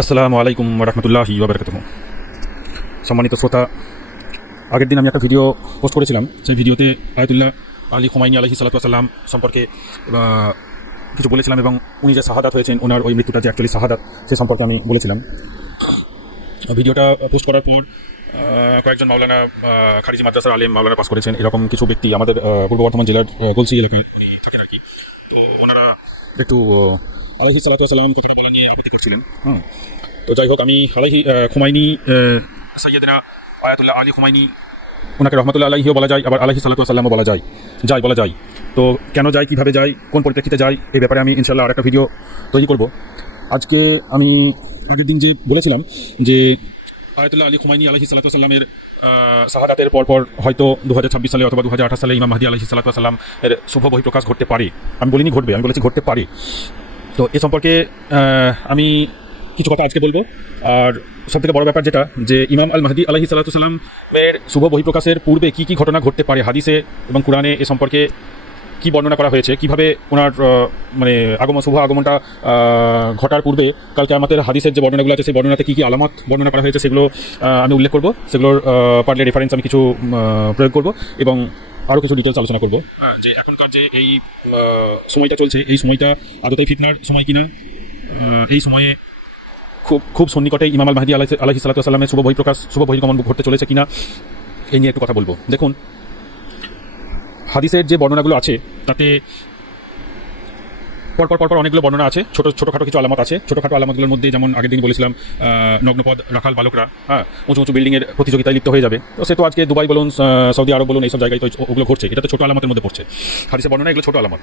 আসসালামু আলাইকুম রহমতুল্লাহি ওয়া বারাকাতুহু। সম্মানিত শ্রোতা, আগের দিন আমি একটা ভিডিও পোস্ট করেছিলাম। সেই ভিডিওতে আয়াতুল্লাহ আলী খুমাইনি আলাইহিস সালাতু ওয়াস সালাম সম্পর্কে কিছু বলেছিলাম এবং উনি যে শাহাদাত হয়েছেন, ওনার ওই মৃত্যুটা যে অ্যাকচুয়ালি শাহাদাত, সে সম্পর্কে আমি বলেছিলাম। ভিডিওটা পোস্ট করার পর কয়েকজন মাওলানা খারিজি মাদ্রাসার আলেম মাওলানা পাস করেছেন, এরকম কিছু ব্যক্তি আমাদের পূর্ব বর্ধমান জেলার গলসি এলাকায় উনি থাকেন আর কি। তো ওনারা একটু আলাইহিস সালাতু ওয়াস সালাম কথাটা বলা নিয়ে আপত্তি করছিলেন। তো যাই হোক, আমি খুমাইনি সৈয়দনা আয়াতুল্লাহ আলী খুমাইনি, ওনাকে রহমতুল্লাহ আলাইহিও বলা যায়, আবার আলাইহিস সালাতু ওয়াস সালামও বলা যায় বলা যায়। তো কেন যায়, কীভাবে যায়, কোন পরিপ্রেক্ষিতে যায়, এই ব্যাপারে আমি ইনশাআল্লাহ আরেকটা ভিডিও তৈরি করব। আজকে আমি আগের দিন যে বলেছিলাম যে আয়াতুল্লাহ আলী খুমাইনি আলাইহিস সালাতু ওয়াস সালামের শাহাদাতের পরপর হয়তো 2026 সালে অথবা 2028 সালে ইমাম মাহদী আলাইহিস সালাতু ওয়াস সালাম এর শুভ বহিঃপ্রকাশ ঘটতে পারে। আমি বলিনি ঘটবে, আমি বলেছি ঘটতে পারে। তো এ সম্পর্কে আমি কিছু কথা আজকে বলবো। আর সবথেকে বড় ব্যাপার যেটা, যে ইমাম আল মাহদী আলাইহিস সালাতু ওয়াস সালামের শুভ বহিঃপ্রকাশের পূর্বে কী কী ঘটনা ঘটতে পারে, হাদিসে এবং কুরআনে এ সম্পর্কে কী বর্ণনা করা হয়েছে, কীভাবে ওনার মানে শুভ আগমনটা ঘটার পূর্বে কাল কিয়ামতের হাদিসের যে বর্ণনাগুলো আছে, সেই বর্ণনাতে কী কী আলামত বর্ণনা করা হয়েছে, সেগুলো আমি উল্লেখ করব। সেগুলোর পারলে রেফারেন্স আমি কিছু প্রয়োগ করব এবং আরও কিছু ডিটেলস আলোচনা করব। যে এখনকার যে এই সময়টা চলছে, এই সময়টা আদতেই ফিতনার সময় কিনা, এই সময়ে খুব সন্নিকটে ইমাম আল মাহদী আলাইহিস সালাতু ওয়াস সালামের শুভ বহির্গমন ঘটতে চলেছে কিনা, এই নিয়ে একটু কথা বলবো। দেখুন, হাদিসের যে বর্ণনাগুলো আছে তাতে পরপর অনেকগুলো বর্ণনা আছে, ছোটোখাটো কিছু আলামত আছে। ছোটোখাটো আলামতগুলোর মধ্যে যেমন আগের দিন বলেছিলাম, নগ্নপদ রাখাল বালকরা উঁচু বিল্ডিংয়ের প্রতিযোগিতায় লিপ্ত হয়ে যাবে। তো সে তো আজকে দুবাই বলুন, সৌদি আরব বলুন, এইসব জায়গায় তো ওগুলো ঘটছে। এটা তো ছোটো আলামতের মধ্যে পড়ছে। হাদিসের বর্ণনা এগুলো ছোটো আলামত।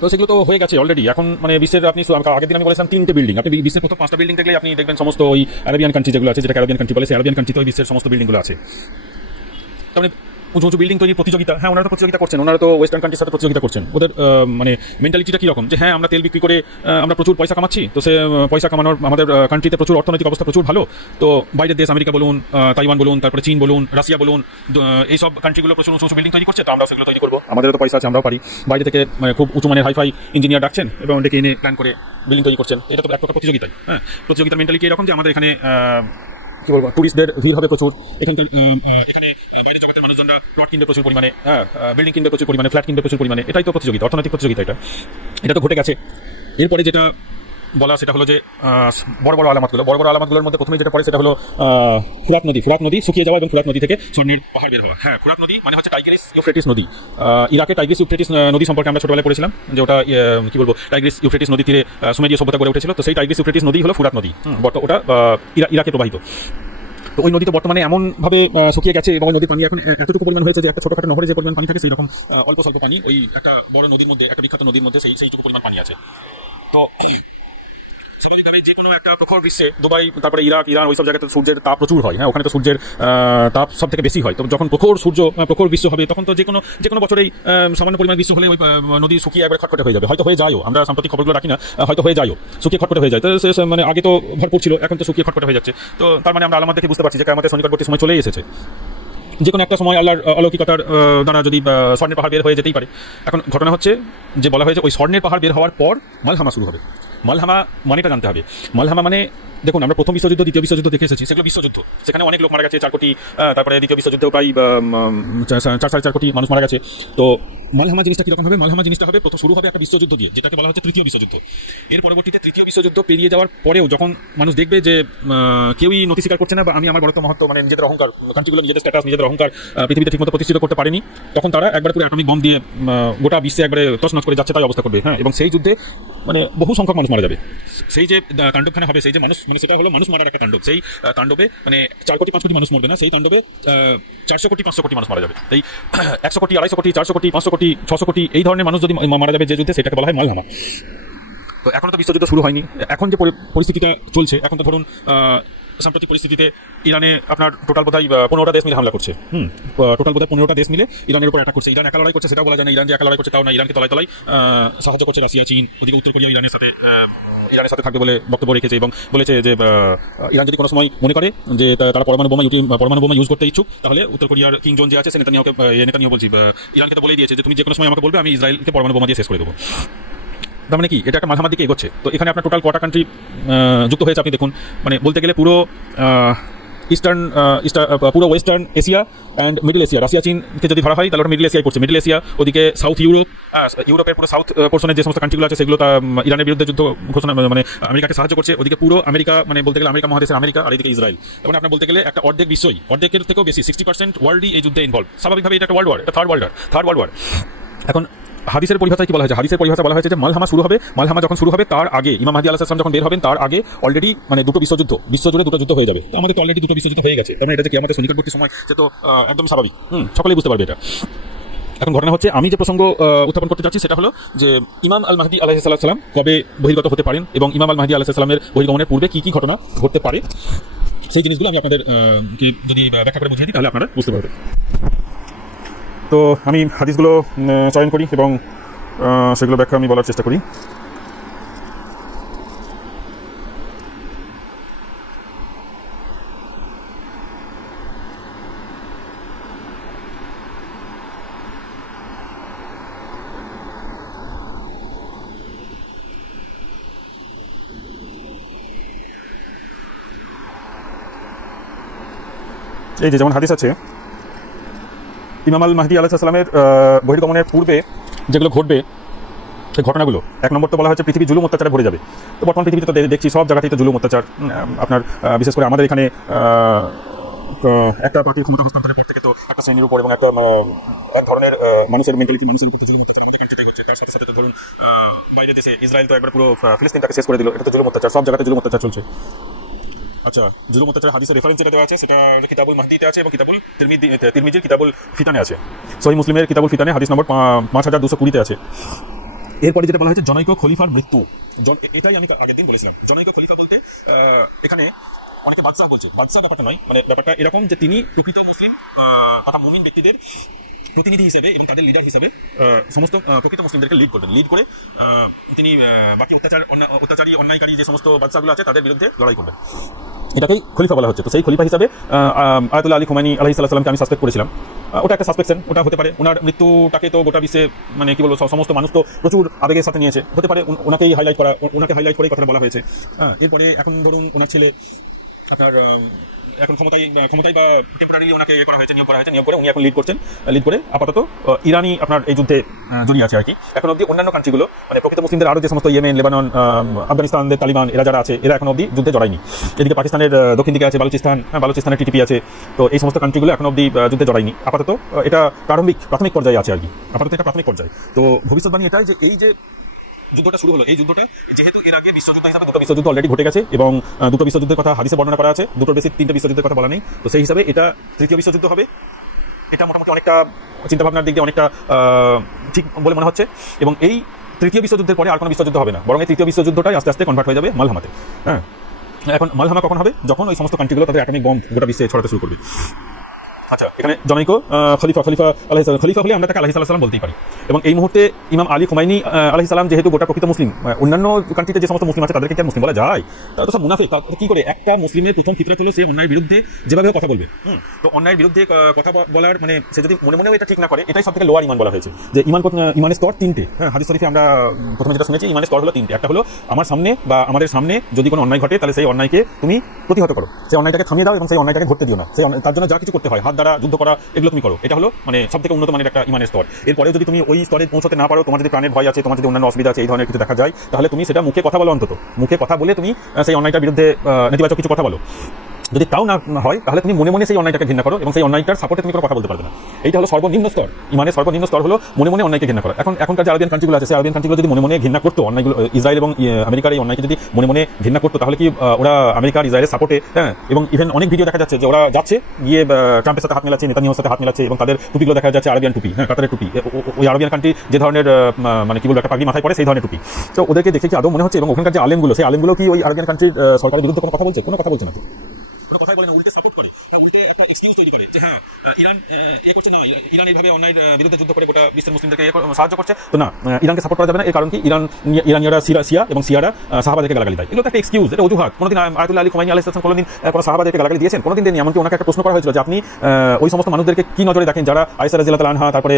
তো সেগুলো তো হয়ে গেছে অলরেডি। এখন মানে বিশ্বের, আপনি আগের দিন আমি বলেছিলাম 3টে বিল্ডিং, আপনি বিশ্বের প্রথম 5টা বিল্ডিং দেখলে আপনি দেখবেন সমস্ত ওই আরবিয়ান কান্ট্রি যেগুলো আছে, যেটা আরবিয়ান কান্ট্রি বলে, সেই আরবিয়ান কান্ট্রিতে ওই বিশ্বের সমস্ত বিল্ডিংগুলো আছে। তার মানে উঁচু বিল্ডিং তৈরির প্রতিযোগিতা, হ্যাঁ ওনারা তো প্রতিযোগিতা করছেন, ওনারা তো ওয়েস্টার্ন কান্ট্রির সাথে প্রতিযোগিতা করছেন। ওদের মানে মেন্টালিটিটা কীরকম, যে হ্যাঁ আমরা তেল বিক্রি করে আমরা প্রচুর পয়সা কামাচ্ছি, তো সে পয়সা কামানোর আমাদের কান্ট্রিতে প্রচুর অর্থনৈতিক অবস্থা প্রচুর ভালো। তো বাইরের দেশ আমেরিকা বলুন, তাইওয়ান বলুন, তারপরে চীন বলুন, রাশিয়া বলুন, এইসব কান্ট্রিগুলো প্রচুর উঁচু বিল্ডিং তৈরি করছে, তো আমরা সেগুলো তৈরি করবো। আমাদেরও তো পয়সা আছে, আমরাও পারি। বাইরে থেকে খুব উঁচু মানের হাইফাই ইঞ্জিনিয়ার ডাকছেন এবং ডেকে এনে প্ল্যান করে বিল্ডিং তৈরি করছেন। এটা তো এক প্রকার প্রতিযোগিতায়। হ্যাঁ, প্রতিযোগিতার মেন্টালিটি এরকম যে আমাদের এখানে কী বলবো, টুরিস্টদের ভিড় হবে প্রচুর। এখানে বাইরের জগতের মানুষজনরা প্লট কিনবে প্রচুর পরিমাণে, বিল্ডিং কিনবে প্রচুর পরিমাণে, ফ্ল্যাট কিনবে প্রচুর পরিমাণে। এটাই তো প্রতিযোগিতা, অর্থনৈতিক প্রতিযোগিতা। এটা তো ঘটে গেছে। এরপরে যেটা বলা সেটা হলো যে বড় বড় আলামতগুলোর মধ্যে প্রথমেই যেটা পড়ে সেটা হলো ফুরাত নদী শুকিয়ে যাওয়া এবং ফুরাত নদী থেকে স্বর্ণের পাহাড় বের হওয়া। হ্যাঁ, ফুরাত নদী মানে হচ্ছে টাইগ্রিস ইউফ্রেটিস নদী। ইরাকে টাইগ্রিস ইউফ্রেটিস নদী সম্পর্কে আমরা ছোটবেলায় পড়েছিলাম, যে ওটা কী বলবো, টাইগ্রিস ইউফ্রেটিস নদী তীরে সুমেরীয় সভ্যতা গড়ে উঠেছিল। তো সেই টাইগ্রিস ইউফ্রেটিস নদী হলো ফুরাত নদী। ওটা ইরাকে প্রবাহিত। তো ওই নদী তো বর্তমানে এমনভাবে শুকিয়ে গেছে এবং ওই নদীর পানি এখন এতটুকু পরিমাণ হয়েছে যে একটা ছোটখাটো নহরে যে পরিমাণ পানি থাকে, সেই রকম অল্প স্বল্প পানি ওই একটা বড় নদীর মধ্যে, একটা বিখ্যাত নদীর মধ্যে সেইটুকু পরিমাণ পানি আছে। তো স্বাভাবিকভাবে যে কোনো একটা প্রখর গ্রীষ্মে দুবাই, তারপরে ইরান ওই সব জায়গাতে সূর্যের তাপ প্রচুর হয়। হ্যাঁ, ওখানে তো সূর্যের তাপ সব থেকে বেশি হয়। তো যখন প্রখর গ্রীষ্ম হবে, তখন তো যে কোনো বছরেই সামান্য পরিমাণ গ্রীষ্ম হলে ওই নদী শুকিয়ে একবার খটখটে হয়ে যাবে। হয়তো হয়ে যায়ও, আমরা সাম্প্রতিক খবরগুলো রাখি না, হয়তো হয়ে যায়ও, শুকিয়ে খটখটে হয়ে যায়। তো মানে আগে তো ভরপুর ছিল, এখন তো শুকিয়ে খটখটে হয়ে যাচ্ছে। তো তার মানে আমরা আলামত দেখে বুঝতে পারছি যে কিয়ামতের সন্নিকটবর্তী সময় চলেই এসেছে। যে কোনো একটা সময় আল্লাহর অলৌকিকতার দ্বারা যদি স্বর্ণের পাহাড় বের হয়ে যেতেই পারে। এখন ঘটনা হচ্ছে যে বলা হয়েছে ওই স্বর্ণের পাহাড় বের হওয়ার পর মালহামা শুরু হবে। মালহামা মানেটা জানতে হবে। মালহামা মানে, দেখুন আমরা প্রথম বিশ্বযুদ্ধ, দ্বিতীয় বিশ্বযুদ্ধ দেখে এসেছি, সেগুলো বিশ্বযুদ্ধ, সেখানে অনেক লোক মারা গেছে, 4 কোটি। তারপরে দ্বিতীয় বিশ্বযুদ্ধেও প্রায় 4.5 কোটি মানুষ মারা গেছে। তো মালহামা জিনিসটা কীরকম হবে? মালহামা জিনিসটা হবে, প্রথম শুরু হবে একটা বিশ্বযুদ্ধ দিয়ে, যেটাকে বলা হচ্ছে তৃতীয় বিশ্বযুদ্ধ। এর পরবর্তীতে তৃতীয় বিশ্বযুদ্ধ পেরিয়ে যাওয়ার পরেও যখন মানুষ দেখবে যে কেউই নথি স্বীকার করছে না, বা আমি আমার বড়ত্ব মহত্ব, মানে নিজেদের অহংকার, কান্ট্রিগুলো নিজেদের স্ট্যাটাস, নিজেদের অহংকার পৃথিবীতে ঠিকমতো প্রতিষ্ঠিত করতে পারেনি, তখন তারা একবার করে অ্যাটমিক বম দিয়ে গোটা বিশ্বে একবারে তছনছ করে যাচ্ছে, তাই অবস্থা করবে। হ্যাঁ, এবং সেই যুদ্ধে মানে বহু সংখ্যক মানুষ মারা যাবে। সেই যে তাণ্ডবখানা হবে, সেই যে মানুষ, মানে সেটা হলো মানুষ মারার একটা তাণ্ডব। সেই তাণ্ডবে মানে 4 কোটি 5 কোটি মানুষ মরবে না, সেই তাণ্ডবে 400 কোটি 500 কোটি মানুষ মারা যাবে। এই 100 কোটি 250 কোটি 400 কোটি 500 কোটি 600 কোটি এই ধরনের মানুষ যদি মারা যাবে যে যুদ্ধে, সেটাকে বলা হয় মালহামা। তো এখনও তো বিশ্বযুদ্ধ শুরু হয়নি। এখন যে পরিস্থিতিটা চলছে, এখন তো ধরুন সাম্প্রতিক পরিস্থিতিতে ইরানে আপনার টোটাল বোধহয় 15টা দেশ মিলে হামলা করছে। টোটাল বোধহয় 15টা দেশ মিলে ইরানের উপর অ্যাটাক করছে। ইরান একা লড়াই করছে সেটাও বলা যায় না, ইরান যে একা লড়াই করছে তাও না, ইরানকে তলায় সাহায্য করছে রাশিয়া, চীন, ওদিকে উত্তর কোরিয়া ইরানের সাথে থাকবে বলে বক্তব্য রেখেছে এবং বলেছে যে ইরান যদি কোনো সময় মনে করে যে তারা পরমাণু বোমা ইউজ করতে ইচ্ছুক, তাহলে উত্তর কোরিয়ার কিং জোন যে আছে, সে নেতানিয়াহু বলছি, ইরানকে তো বলেই দিয়েছে যে তুমি যে কোনো সময় আমাকে বলবে, আমি ইসরায়েলকে পরমাণু বোমা দিয়ে শেষ করে দেবো। তার মানে কি এটা একটা মালহামার দিকে এগোচ্ছে। তো এখানে আপনার টোটাল কটা কান্ট্রি যুক্ত হয়েছে আপনি দেখুন, মানে বলতে গেলে পুরো পুরো western Asia and middle Asia, Russia চীনকে যদি ধরা হয় তাহলে ওটা মিডল এশিয়ায় পড়ছে। মিডল এশিয়া, ওদিকে সাউথ ইউরোপ, ইউরোপের পুরো সাউথ পোর্শনের যে সমস্ত কান্ট্রিগুলো আছে সেগুলো ইরানের বিরুদ্ধে যুদ্ধ ঘোষণা মানে আমেরিকাকে সাহায্য করছে। ওদিকে পুরো আমেরিকা, মানে বলতে গেলে আমেরিকা মহাদেশের আমেরিকা, আর এদিকে ইসরায়েল। তখন আপনার বলতে গেলে একটা অর্ধেক বিশ্বই, অর্ধেকের থেকেও বেশি 60% ওয়ার্ল্ডই এই যুদ্ধে ইনভলভ। স্বাভাবিকভাবে এটা একটা ওয়ার্ল্ড ওয়ার, এটা থার্ড ওয়ার্ল্ড ওয়ার। এখন হাদিসের পরিভাষায় কি বলা হয়েছে? হাদিসের পরিভাষা বলা হয়েছে যে মালহামা শুরু হবে, মালহামা যখন শুরু হবে তার আগে ইমাম মাহদী আলাইহিস সালাম যখন বের হবেন তার আগে অলরেডি মানে দুটো বিশ্বজুড়ে দুটো যুদ্ধ হয়ে যাবে। তো আমাদের তো অলরেডি দুটো বিশ্বযুদ্ধ হয়ে গেছে, কারণ এটা যে কিয়ামতের সন্নিকটবর্তী সময়, সে তো একদম স্বাভাবিক, সকলেই বুঝতে পারবে এটা। এখন ঘটনা হচ্ছে, আমি যে প্রসঙ্গ উত্থাপন করতে চাচ্ছি সেটা হলো যে ইমাম আল মাহদী আলাইহিস সালাম কবে বহির্গত হতে পারেন এবং ইমাম আল মাহদী আলাইহিস সালামের বহির্গমনের পূর্বে কি কি ঘটনা ঘটতে পারে, সেই জিনিসগুলো আমি আপনাদের যদি ব্যাখ্যা করে বুঝিয়ে দিই তাহলে আপনারা বুঝতে পারবেন। তো আমি হাদিসগুলো চয়ন করি এবং সেগুলো ব্যাখ্যা আমি বলার চেষ্টা করি। এই যে যেমন হাদিস আছে, ইমাম আল মাহদী আলাইহিস সালামের বহির্গমনের পূর্বে যেগুলো ঘটবে সেই ঘটনাগুলো, এক নম্বর তো বলা হচ্ছে পৃথিবী জুলুম অত্যাচারে ভরে যাবে। তো বর্তমান পৃথিবীতে তো দেখছি সব জায়গাতেই তো জুলুম অত্যাচার। আপনার বিশেষ করে আমাদের এখানে একটা পার্টির ক্ষমতা হস্তান্তরের পর থেকে তো একটা শ্রেণীর উপর এবং এক ধরনের মানুষের মেন্টালিটি, মানুষের উপর তো জুলুম অত্যাচার আমাদের কান্ট্রিতে হচ্ছে। তার সাথে সাথে তো ধরুন বাইরে দেশে ইসরায়েল তো একবার পুরো ফিলিস্তিনটাকে শেষ করে দিল, এটা তো জুলুম অত্যাচার, সব জায়গাতে জুলুম অত্যাচার চলছে। আচ্ছা, জুলুম অত্যাচার হাদিসের রেফারেন্স যেটা দেওয়া আছে সেটা কিতাবুল মাহদিতে আছে এবং কিতাবুল তিরমিজির কিতাবুল ফিতানে আছে। সহিহ মুসলিমের কিতাবুল ফিতানে হাদিস নম্বর 5220 আছে। এরপরে যেটা বলা হয়েছে জনৈক খলিফার মৃত্যু, এটাই আমি আগের দিন বলেছিলাম। জনৈক খলিফা বলতে এখানে অনেকে বাদশাহ বলছে, বাদশাহ ব্যাপারটা নয়, মানে ব্যাপারটা এরকম যে তিনি প্রকৃত মুসলিম তথা মুমিন ব্যক্তিদের প্রতিনিধি হিসেবে এবং তাদের লিডার হিসেবে সমস্ত প্রকৃত মুসলিমদেরকে লিড করবেন। লিড করে তিনি বাকি অত্যাচারী অন্যায়কারী যে সমস্ত বাদশাগুলো আছে তাদের বিরুদ্ধে লড়াই করবেন। এটাকেই খলিফা বলা হচ্ছে। তো সেই খলিফা হিসাবে আয়াতুল্লাহ আলী খুমাইনি আলাইহিস সালামকে আমি সাসপেক্ট করেছিলাম। ওটা একটা সাসপেকশন, ওটা হতে পারে। ওনার মৃত্যুটাকে তো গোটা বিশ্বে মানে কি বলবো সমস্ত মানুষ তো প্রচুর আবেগের সাথে নিয়েছে, হতে পারে ওনাকে হাইলাইট করেই কথাটা বলা হয়েছে। এরপরে এখন ধরুন ওনার ছেলে আপনার এখন ক্ষমতায় বা টেম্পোরারিলি ওনাকে নিয়োগ করা হয়েছে, নিয়োগ করে উনি এখন লিড করে আপাতত ইরানি আপনার এই যুদ্ধে জড়িয়ে আছে আর কি। এখন অবধি অন্যান্য কান্ট্রিগুলো মানে প্রকৃত মুসলিমদের আরও যে সমস্ত ইয়েমেন, লেবানন, আফগানিস্তানদের তালিবান এরা যারা আছে এরা এখন অবধি যুদ্ধে জড়ায়নি। এদিকে পাকিস্তানের দক্ষিণ দিকে আছে বালুচিস্তানের টিটিপি আছে। তো এই সমস্ত কান্ট্রিগুলো এখন অবধি যুদ্ধে জড়ায়নি। আপাতত এটা প্রাথমিক পর্যায়ে আছে আর কি। আপাতত এটা প্রাথমিক পর্যায়ে। তো ভবিষ্যৎবাণী এটাই যে এই যে যুদ্ধটা শুরু হলো, এই যুদ্ধটা যেহেতু এর আগে বিশ্বযুদ্ধ হিসাবে দুটো বিশ্বযুদ্ধ অলরেডি ঘটে গেছে এবং দুটো বিশ্বযুদ্ধের কথা হাদিসে বর্ণনা করা আছে, দুটোর বেশি তিনটে বিশ্বযুদ্ধের কথা বলা নেই। তো সেই হিসাবে এটা তৃতীয় বিশ্বযুদ্ধ হবে। এটা মোটামুটি অনেকটা চিন্তাভাবনার দিক দিয়ে অনেকটা ঠিক বলে মনে হচ্ছে। এবং এই তৃতীয় বিশ্বযুদ্ধের পরে আর কোনো বিশ্বযুদ্ধ হবে না, বরং এই তৃতীয় বিশ্বযুদ্ধটাই আস্তে আস্তে কনভার্ট হয়ে যাবে মালহামাতে। হ্যাঁ, এখন মালহামা কখন হবে? যখন ওই সমস্ত কান্ট্রিগুলো তাদের অ্যাটমিক বম্ব গোটা বিশ্বে ছড়াতে শুরু করবে। আচ্ছা, এখানে জনৈক খলিফা হলে আমরা তাকে আলাইহিস সালাম বলতেই পারি। এবং এই মুহূর্তে ইমাম আলী খুমাইনি আলাইহিস সালাম যেহেতু গোটা প্রকৃত মুসলিম, অন্যান্য কান্ট্রিতে যে সমস্ত মুসলিম আছে তাদেরকে কি আর মুসলিম বলা যায়? তারা তো সব মুনাফিক। কি করে একটা মুসলিমের প্রথম ফিতরাত হলো সে অন্যায়ের বিরুদ্ধে যেভাবে কথা বলবে। তো অন্যায়ের বিরুদ্ধে কথা বলার মানে সে যদি মনে মনেও এটা ঠিক না করে, এটাই সব থেকে লোয়ার ইমান বলা হয়েছে। যে ইমানের স্তর তিনটে। হ্যাঁ, হাদিস শরীফে আমরা প্রথমে যেটা শুনেছি ইমানের স্তর হলো তিনটে। একটা হলো আমার সামনে বা আমাদের সামনে যদি কোনো অন্যায় ঘটে তাহলে সেই অন্যায়কে তুমি প্রতিহত করো, সেই অন্যায়টাকে থামিয়ে দাও এবং সেই অন্যায়টাকে ঘটতে দিও না। তার জন্য যা কিছু করতে হয়, হাত দ্বারা যুদ্ধ করা, এগুলো তুমি করো। এটা হলো মানে সবথেকে উন্নত মানের একটা ইমানের স্তর। এরপরে যদি তুমি ওই স্তরে পৌঁছতে না পারো, তোমার যদি প্রাণের ভয় আছে, তোমার যদি অন্যান্য অসুবিধা আছে, এই ধরনের কিছু দেখা যায়, তাহলে তুমি সেটা মুখে কথা বলো। অন্তত মুখে কথা বলে তুমি সেই অন্যায়টার বিরুদ্ধে নেতিবাচক কিছু কথা বলো। যদি তাও না হয় তাহলে তুমি মনে মনে সেই অন্যায়টাকে ঘৃণা করো এবং সেই অন্যায়টার সাপোর্টে তুমি কোনো কথা বলতে পারবে না। এইটা হলো সর্বনিম্ন স্তর। ইমানের সর্বনিম্ন স্তর হলো মনে মনে অন্যায়কে ঘৃণা করা। এখনকার যে আরবিয়ান কান্ট্রিগুলো আছে, সেই আরবিয়ান কান্ট্রিগুলো যদি মনে মনে ঘৃণা করতো অন্যায়গুলো, ইসরায়েল এবং আমেরিকার এই অন্যায়কে যদি মনে মনে ঘৃণা করতো, তাহলে কি ওরা আমেরিকার ইসরায়েলের সাপোর্টে, হ্যাঁ, এবং ইভেন অনেক ভিডিও দেখা যাচ্ছে যে ওরা যাচ্ছে গিয়ে ট্রাম্পের সাথে হাত মেলাচ্ছে, নেতানিয়াহুর সাথে হাত মেলাচ্ছে এবং তাদের টুপিগুলো দেখা যাচ্ছে আরবিয়ান টুপি, হ্যাঁ, কাতারের টুপি। ওই আরবিয়ান কান্ট্রি যে ধরনের মানে কি বলবো একটা পাগড়ি মাথায় পড়ে, সেই ধরনের টুপি। তো ওদেরকে দেখে কি আদৌ মনে হচ্ছে? এবং ওখানকার যে আলেমগুলো, সেই আলেমগুলো কি ওই আরবিয়ান কান্ট্রির সরকারের বিরুদ্ধে কোনো কথা বলছে? কোনো কথা বলছে না, কোনো কথাই বলে না, উল্টে সাপোর্ট করে। উল্টে একটা এক্সকিউজ তৈরি করে যে হ্যাঁ ইরান এ করছে না, ইরান এইভাবে অন্যায়ের বিরুদ্ধে যুদ্ধ করে গোটা বিশ্বের মুসলিমদেরকে সাহায্য করছে, তো না ইরানকে সাপোর্ট করা যাবে না। এর কারণ কি, ইরানিয়ারা শিয়া এবং শিয়ারা সাহাবাদেরকে গালাগালি দেয়। এগুলো তো একটা এক্সকিউজ, এটা অজুহাত। কোনোদিন আয়াতুল্লাহ আলী খোমেনি আলাইহিস সালাম কোনোদিন কোনো সাহাবাদেরকে গালাগালি দিয়েছেন? কোনোদিন দেননি। এমনকি ওনাকে একটা প্রশ্ন করা হয়েছিল যে আপনি ওই সমস্ত মানুষদেরকে কি নজরে দেখেন যারা আয়েশা রাদিয়াল্লাহু তাআলা আনহা, তারপরে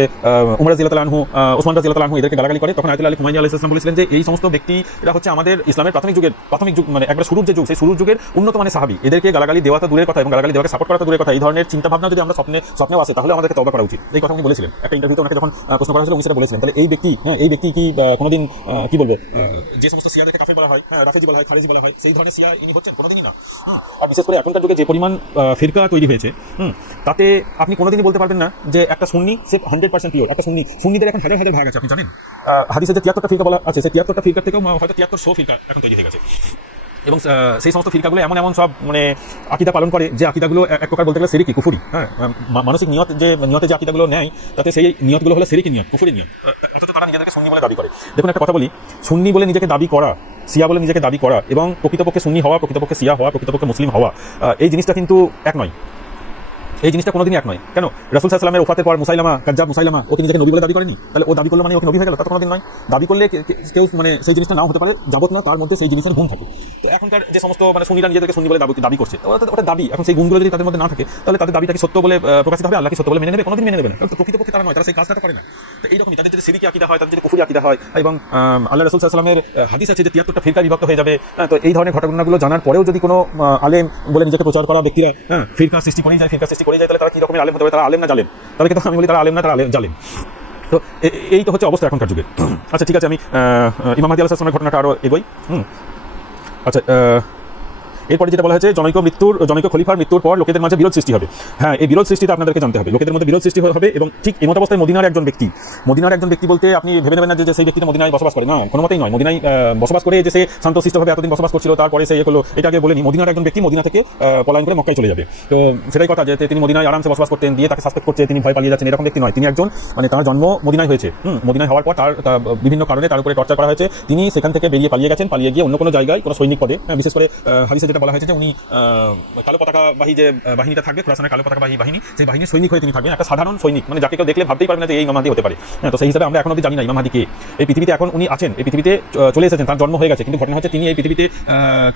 উমর রাদিয়াল্লাহু তাআলা আনহু, ওসমান রাদিয়াল্লাহু তাআলা আনহু এদেরকে গালাগালি করে। তখন আয়াতুল্লাহ আলী খোমেনি আলাইহিস সালাম বলেছিলেন যে এই সমস্ত ব্যক্তিরা হচ্ছে আমাদের ইসলামের প্রাথমিক যুগ, মানে একবার শুরুর যে যুগ, সেই শুরুর যুগের উন্নত মানের সাহাবী। এদেরকে গালাগালি দেওয়া তো দূরের কথা এবং গালাগালি দেওয়াকে সাপোর্ট করা তো দূরের কথা। এই ধরনের চিন্তা ভাবনা যদি আমরা স্বপ্নেও আসে তাহলে আমাদেরকে তওবা করা উচিত। এই কথা উনি বলেছিলেন একটা ইন্টারভিউতে, ওনাকে যখন প্রশ্ন করা হয়েছিল উনি সেটা বলেছিলেন। তাহলে এই ব্যক্তি কি কোনোদিন কি বলবো, যে সমস্ত শিয়াদেরকে কাফের বলা হয়, রাফেজি বলা হয়, খারেজি বলা হয়, সেই ধরনের শিয়া ইনি হচ্ছেন? কোনোদিনই না। আর বিশেষ করে এখনকার যুগে যে পরিমাণ ফিরকা তৈরি হয়েছে, তাতে আপনি কোনোদিনই বলতে পারবেন না যে একটা সুন্নি সে 100% পিওর। একটা সুন্নিদের এখন হাজার হাজার ভাগ আছে, আপনি জানেন। হাদিসে যে 73টা ফিরকা বলা আছে, সেই 73টা ফিরকার থেকেও হয়তো 7300 ফিরকা এখন তৈরি হয়ে গেছে। এবং সেই সমস্ত ফিরকাগুলো এমন সব মানে আকিদা পালন করে যে আকিদাগুলো এক প্রকার বলতে গেলে সিরিকি, কুফুরি। হ্যাঁ, মানসিক নিয়তে যে আকিদাগুলো নেয় তাতে সেই নিয়তগুলো হলো সিরিকি নিয়ত, কুফুরি নিয়ত। অথচ তারা নিজেদেরকে সুন্নি বলে দাবি করে। দেখুন একটা কথা বলি, সুন্নি বলে নিজেকে দাবি করা, শিয়া বলে নিজেকে দাবি করা এবং প্রকৃতপক্ষে সুন্নি হওয়া, প্রকৃতপক্ষে শিয়া হওয়া, প্রকৃতপক্ষে মুসলিম হওয়া, এই জিনিসটা কিন্তু এক নয়। এই জিনিসটা কোনোদিনই এক নয়। কেন? রাসূল সাল্লাল্লাহু আলাইহি ওয়াসাল্লামের ওফাতের পর মুসাইলামা ও নিজেকে নবী বলে দাবি করেনি? তাহলে ও দাবি করলো মানে ওকে নবী হয়ে গেল? তা তো কোনোদিন নয়। দাবি করলে কেউ মানে সেই জিনিসটা নাও হতে পারে, যাবত না তার মধ্যে সেই জিনিসের গুণ থাকে। তো এখনকার যে সমস্ত মানে সুন্নিরা নিজেদেরকে সুন্নি বলে দাবি করছে, ওটা দাবি। এখন সেই গুণগুলো যদি তাদের মধ্যে না থাকে তাহলে তাদের দাবিটাকে সত্য বলে প্রকাশিত হবে, আল্লাহকে সত্য বলে মেনে নেবে? কোনোদিন মেনে নেবে না। তো প্রকৃতপক্ষে তারা নয়, তারা সেই কাজটা করে না। তো এইরকমই তাদের যদি সিরিকি আকিদা হয়, তাদের যদি কুফরি আকিদা হয় এবং আল্লাহ রাসূল সাল্লাল্লাহু আলাইহি ওয়াসাল্লামের হাদিস আছে যে 73টা ফিরকা বিভক্ত হয়ে যাবে, তো এই ধরনের ঘটনাগুলো জানার পরেও যদি কোনো আলেম বলে নিজেকে প্রচার করা ব্যক্তিরা ফিরকা সৃষ্টি করেই যায়, তাহলে তারা কি রকমের আলেম হতে পারে? তারা আলেম না জালেম? তবে কিন্তু আমি বলি তারা আলেম না, তারা জালেম। তো এই তো হচ্ছে অবস্থা এখনকার যুগে। আচ্ছা ঠিক আছে, আমি ইমাম মাহদী আলাইহিস সালামের ঘটনাটা আরও এগোই। আচ্ছা, এরপরে যেটা বলা হয়েছে জনৈক খলিফার মৃত্যুর পর লোকেদের মাঝে বিরোধ সৃষ্টি হবে। হ্যাঁ, এই বিরোধ সৃষ্টিটা আপনাদেরকে জানতে হবে। লোকেদের মধ্যে বিরোধ সৃষ্টি হবে এবং ঠিক এমত অবস্থায় মদিনার একজন ব্যক্তি বলতে আপনি ভেবে নেবেন না যে সেই ব্যক্তিটা মদিনায় বসবাস করে, না, কোনো মতেই নয়। মদিনায় বসবাস করে যে সে শান্তশিষ্টভাবে এতদিন বসবাস করছিল, তারপরে সে হলো, এটা আগে বলেনি, মদিনার একজন ব্যক্তি মদিনা থেকে পলায়ন করে মক্কায় চলে যাবে। তো সেটাই কথা যে তিনি মদিনায় আরামসে বসবাস করতেন, দিয়ে তাকে সাসপেক্ট করছে তিনি ভয় পালিয়ে যাচ্ছেন, এরকম ব্যক্তি নয়। তিনি একজন মানে তার জন্ম মদিনায় হয়েছে, মদিনায় হওয়ার পর তার বিভিন্ন কারণে তার উপরে টর্চার করা হয়েছে, তিনি সেখান থেকে পালিয়ে গিয়ে অন্য কোনো জায়গায় কোনো সৈনিক পদে, বিশেষ করে হাদিসে যেটা বলা হয়েছে যে উনি কালো পতাকাবাহী যে বাহিনীটা থাকবে, খুরাসানের কালো পতাকাবাহী বাহিনী, সেই বাহিনীর সৈনিক হয়ে তিনি থাকবেন, একটা সাধারণ সৈনিক, মানে যাকে কেউ দেখলে ভাবতেই পারবে না যে এই ইমাম মাহদী হতে পারে। তো সেই হিসাবে আমরা এখন অবধি জানি না ইমাম মাহদী কে। এই পৃথিবীতে এখন উনি আছেন, এই পৃথিবীতে চলে এসেছেন, তার জন্ম হয়ে গেছে, কিন্তু ঘটনা হচ্ছে তিনি এই পৃথিবীতে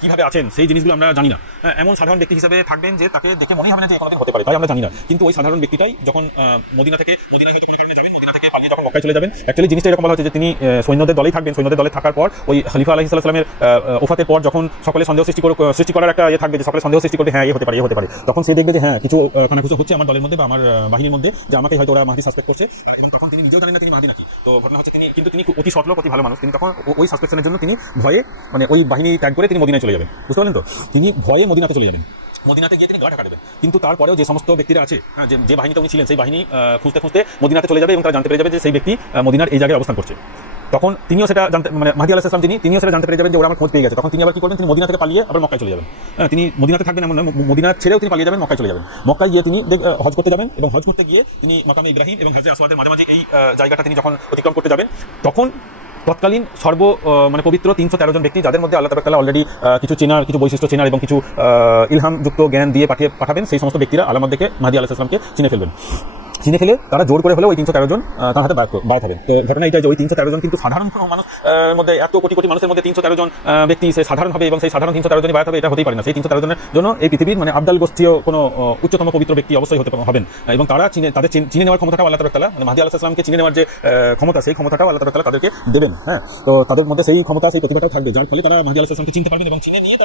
কিভাবে আছেন সেই জিনিসগুলো আমরা জানি না। এমন সাধারণ ব্যক্তি হিসেবে থাকবেন যে তাকে দেখে মনেই হবে না যে কোনোদিন হতে পারে, তাই আমরা জানি না। কিন্তু ওই সাধারণ ব্যক্তিটাই যখন মদিনায় হয়তো কোনো কারণে যাবেন, মদিনা থেকে পালিয়ে যখন মক্কায় চলে যাবেন, অ্যাকচুয়ালি জিনিসটা এরকম বলা হচ্ছে যে তিনি সৈন্যদের দলেই থাকবেন। সৈন্যদের দলে থাকার পর ওই খলিফা আলাইহিস সালামের ওফাতের পর যখন সকলে সন্দেহ সৃষ্টি করার একটা থাকবে, যে সকলে সন্দেহ সৃষ্টি করবে, হ্যাঁ হতে পারে, তখন সে দেখবে যে হ্যাঁ কিছু খানাখুচো হচ্ছে আমার দলের মধ্যে বা আমার বাহিনীর মধ্যে, যে আমাকে হয়তো ওরা মাহদী সাসপেক্ট করছে। তখন তিনি নিজেও জানেন না তিনি মাহদী নাকি। তো ঘটনা হচ্ছে তিনি খুব অতি সৎলোক, অতি ভালো মানুষ। তিনি তখন ওই সাসপেকশনের জন্য তিনি ভয়ে মানে ওই বাহিনী ত্যাগ করে তিনি মদিনায় চলে যাবেন, বুঝতে পারলেন তো? তিনি ভয়ে মদিনাতে চলে যাবেন, মদিনাতে গিয়ে তিনি গা ঢাকা দেবেন। কিন্তু তারপরেও যে সমস্ত ব্যক্তিরা আছে, যে বাহিনীতে উনি ছিলেন, সেই বাহিনী খুঁজতে মদিনাতে চলে যাবে এবং তারা জানতে পেরে যাবে যে সেই ব্যক্তি মদিনার এই জায়গায় অবস্থান করছে। তখন তিনিও সেটা জানতে, মানে মাহদী আলাইহিস সালাম তিনিও সেটা জানতে পেরে যাবেন যে ওরা আমার খোঁজ পেয়ে গেছে। তখন তিনি আবার কি করবেন? তিনি মদিনা থেকে পালিয়ে আবার মক্কায় চলে যাবেন। তিনি মদিনাতে থাকবেন এমন নয়, মদিনা ছেড়েও তিনি পালিয়ে যাবেন, মক্কায় চলে যাবেন। মক্কায় গিয়ে তিনি হজ করতে যাবেন এবং হজ করতে গিয়ে তিনি মাকামে ইব্রাহিম এবং হাজরে আসওয়াদের মাঝামাঝি এই জায়গাটা তিনি যখন অতিক্রম করতে যাবেন, তখন তৎকালীন মানে পবিত্র 313 জন ব্যক্তি, যাদের মধ্যে আল্লাহ তাআলা অলরেডি কিছু বৈশিষ্ট্য চেনার এবং কিছু ইলহামযুক্ত জ্ঞান দিয়ে পাঠাবেন, সেই সমস্ত ব্যক্তিরা আলামত দেখে মাহদী আলাইহিস সালামকে চিনে ফেলে তারা জোর করে হলেও ওই 313 জন তার হাতে বায়াত হবেন। তো ঘটনা এটা যে ওই 313 জন কিন্তু সাধারণ মানুষ মধ্যে, এত কোটি মানুষের মধ্যে 313 জন ব্যক্তি সে সাধারণ হবে এবং সেই সাধারণ 313 জনই বায়াত হবে, এটা হতেই পারে না। সেই 313 জনের জন্য এই পৃথিবীর মানে আবদাল গোষ্ঠীয় কোনো উচ্চতম পবিত্র ব্যক্তি অবশ্যই হবেন এবং তারা তাদের চিনে নেওয়ার ক্ষমতাটাও আল্লাহ তাআলা, মানে মাহদী আলাইহিস সালামকে চিনে নেওয়ার যে ক্ষমতা, সেই ক্ষমতাটাও আল্লাহ তাআলা তাদেরকে দেবেন। হ্যাঁ, তো তাদের মধ্যে সেই ক্ষমতা, সেই প্রতিভাটাও থাকবে, যার ফলে তারা মাহদী আলাইহিস সালামকে চিনতে পারবেন এবং চিনে নিয়ে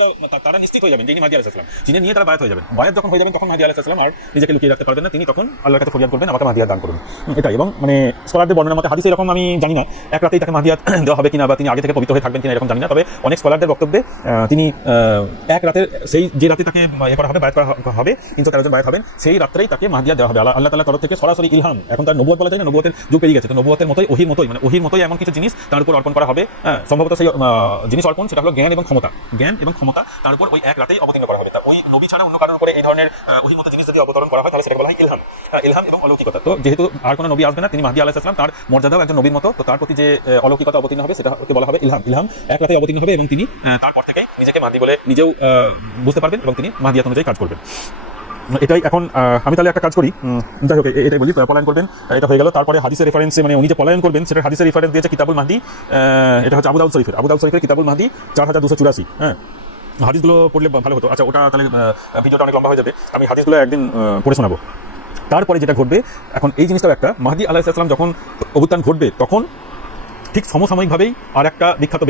তারা নিশ্চিত হয়ে যাবেন যে মাহদী আলাইহিস সালাম, চিনে নিয়ে তারা বায়াত হয়ে যাবেন। বায়াত যখন হয়ে যাবেন তখন মাহদী আলাইহিস সালাম আর নিজেকে লুকিয়ে রাখতে পারবেন না, তিনি তখন আল্লাহর কাছে ফরিয়াদ করবেন, আমাকে মাহদিয়াত দান করুন, এটাই। এবং মানে স্কলারদের বর্ণনার মতে হাদিসে এরকম, আমি জানি না এক রাতেই তাকে মাহদিয়াত দেওয়া হবে কিনা বা তিনি আগে থেকে পবিত্র হয়ে থাকবেন কিনা, এরকম জানি না। তবে অনেক স্কলারদের বক্তব্যে তিনি এক রাতের যে রাতে তাকে করা হবে, বায়াত করা হবে, 313 জন বায়াত হবেন, সেই রাত্রেই তাকে মাহদিয়াত দেওয়া হবে আল্লাহ তাআলার তরফ থেকে সরাসরি ইলহাম। এখন তার নবুয়ত বলা যায় না, নবুয়তের যুগ পেরিয়ে গেছে, তো নবুয়তের মতোই ওহির মতোই এমন কিছু জিনিস তার উপর অর্পণ করা হবে। সম্ভবত সেই জিনিস অর্পণ সেটা হলো জ্ঞান এবং ক্ষমতা তার উপর ওই এক রাতেই অবতীর্ণ করা হবে। তা ওই নবী ছাড়া অন্য কারোর উপরে এই ধরনের ওহির মতো জিনিস যদি অবতরণ করা হয় তাহলে সেটাকে বলা হয় ইলহাম এবং অলৌকিকতা। তো যেহেতু আর কোনো নবী আসবে না, তিনি মাহদী আলাইহিস সালাম, তার মর্যাদাও একজন নবীর মতো, তো তার প্রতি যে অলৌকিকতা অবতীর্ণ হবে সেটাকে বলা হবে ইলহাম এক রাতে অবতীর্ণ হবে এবং তিনি তারপর থেকেই নিজেকে মাহদী বলে নিজেও বুঝতে পারবেন এবং তিনি মাহদিয়াত অনুযায়ী কাজ করবেন। এটাই এখন আমি তাহলে একটা কাজ করি, যাই হোক এটাই বলি, পলায়ন করবেন, এটা হয়ে গেল। তারপরে হাদিসের রেফারেন্সে মানে উনি যে পলায়ন করবেন সেটা হাদিসের রেফারেন্স দিয়েছে কিতাবুল মাহদি, এটা হচ্ছে আবু দাউদ শরীফের কিতাবুল মাহদি 4284। হ্যাঁ, হাদিসগুলো পড়লে ভালো হতো। আচ্ছা, ওটা তাহলে ভিডিওটা অনেক লম্বা হয়ে যাবে, আমি হাদিসগুলো একদিন পড়ে শোনাবো। তারপরে যেটা ঘটবে, এখন এই জিনিসটাও একটা, মাহদি আলাইহিস সালাম যখন অবুত্থান ঘটবে তখন ঠিক সমসাময়িকভাবেই আর একটা বিখ্যাত